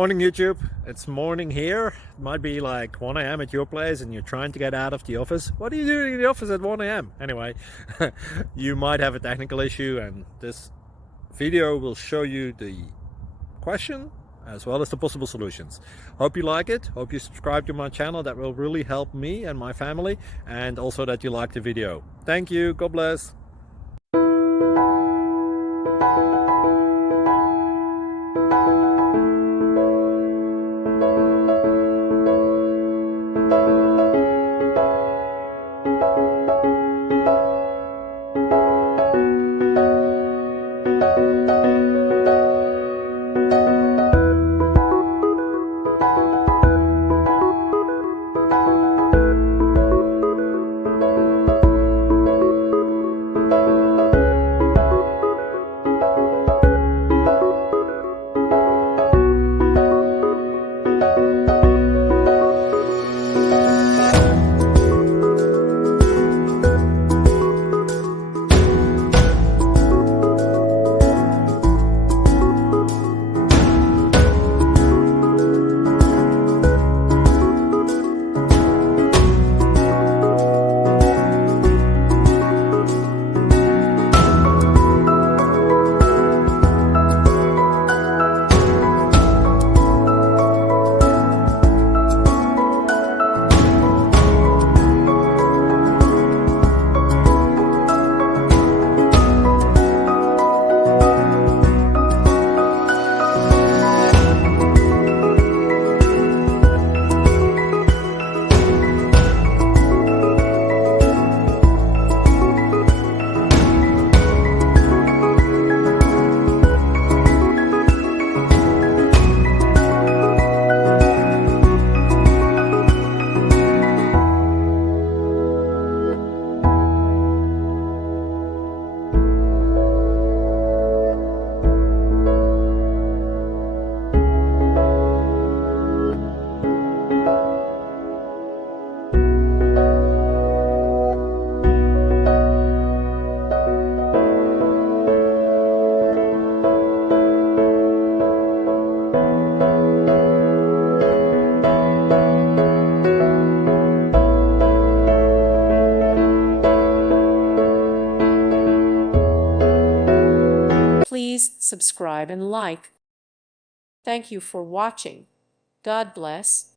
Morning YouTube, it's morning here. It might be like 1 a.m. at your place and you're trying to get out of the office. What are you doing in the office at 1 a.m.? Anyway, you might have a technical issue and this video will show you the question as well as the possible solutions. Hope you like it, hope you subscribe to my channel. That will really help me and my family, and also that you like the video. Thank you, God bless. Please subscribe and like. Thank you for watching. God bless.